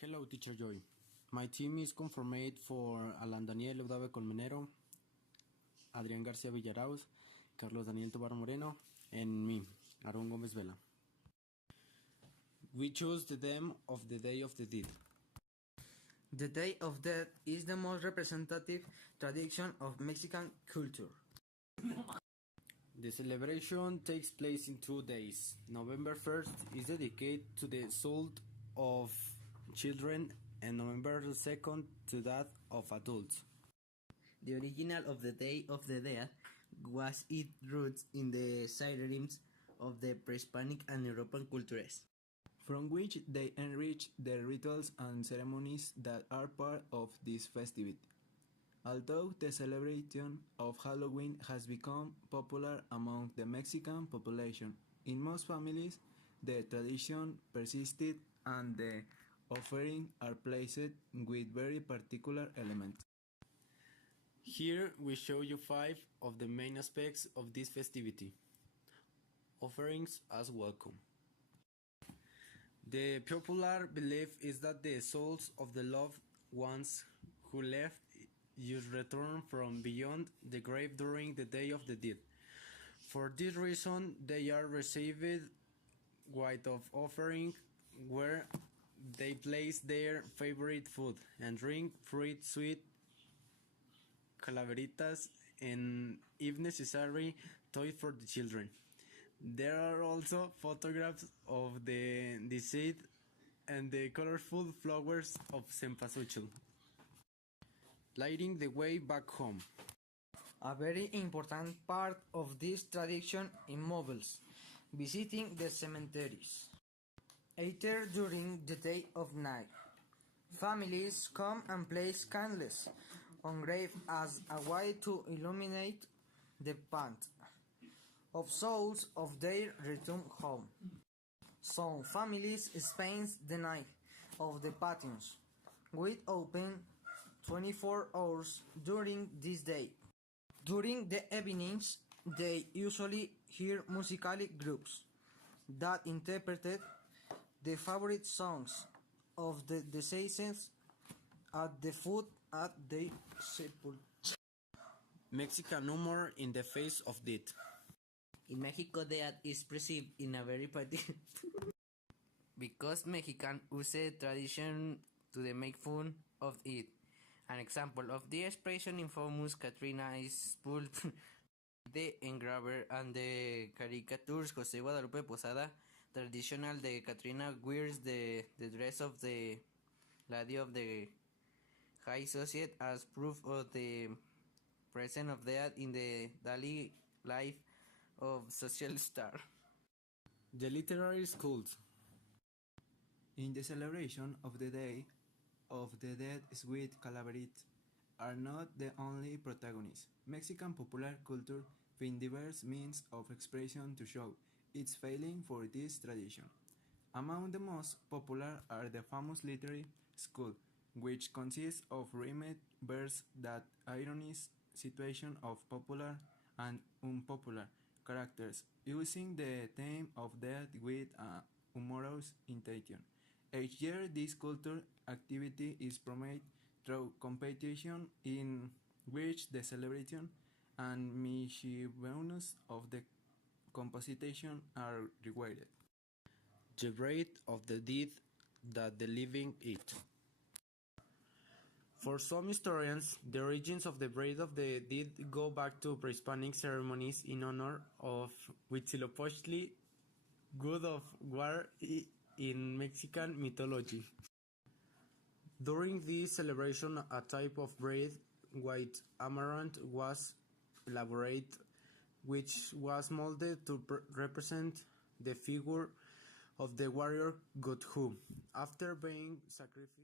Hello, Teacher Joy. My team is conformed for Alan Daniel Eudave Colmenero, Adrián García Villarauz, Carlos Daniel Tobar Moreno, and me, Aaron Gomez Vela. We choose the theme of the Day of the Dead. The Day of Death is the most representative tradition of Mexican culture. The celebration takes place in 2 days. November 1st is dedicated to the soul of children and November 2nd to that of adults. The original of the Day of the Dead was its roots in the ceremonies of the pre-Hispanic and European cultures, from which they enrich the rituals and ceremonies that are part of this festivity. Although the celebration of Halloween has become popular among the Mexican population, in most families the tradition persisted and the offerings are placed with very particular elements. Here we show you 5 of the main aspects of this festivity. Offerings as welcome. The popular belief is that the souls of the loved ones who left you return from beyond the grave during the Day of the Dead. For this reason, they are received with of offering where they place their favorite food and drink, fruit, sweet, calaveritas, and if necessary, toys for the children. There are also photographs of the deceased and the colorful flowers of cempasúchil, lighting the way back home. A very important part of this tradition involves visiting the cemeteries. Either during the day of night, families come and place candles on grave as a way to illuminate the path of souls of their return home. Some families spend the night of the patios with open 24 hours during this day. During the evenings, they usually hear musical groups that interpreted the favorite songs of the deceased at the foot at their sepulchre. Mexican humor in the face of death. In Mexico, death is perceived in a very particular because Mexican use tradition to make fun of it. An example of the expression infamous Katrina is pulled the engraver and the caricatures Jose Guadalupe Posada. Traditional the Katrina wears the dress of the lady of the high society as proof of the presence of death in the daily life of social star. The literary schools. In the celebration of the Day of the Dead, sweet calaveritas are not the only protagonists. Mexican popular culture finds diverse means of expression to show its feeling for this tradition. Among the most popular are the famous literary school, which consists of rhymed verse that ironize situation of popular and unpopular characters, using the theme of death with a humorous intention. Each year, this culture activity is promoted through competition in which the celebration and mischievous of the composition are rewarded. The bread of the dead that the living eat. For some historians, the origins of the bread of the dead go back to pre-Hispanic ceremonies in honor of Huitzilopochtli, god of war in Mexican mythology. During this celebration, a type of bread, white amaranth, was elaborated, which was molded to represent the figure of the warrior god who, after being sacrificed,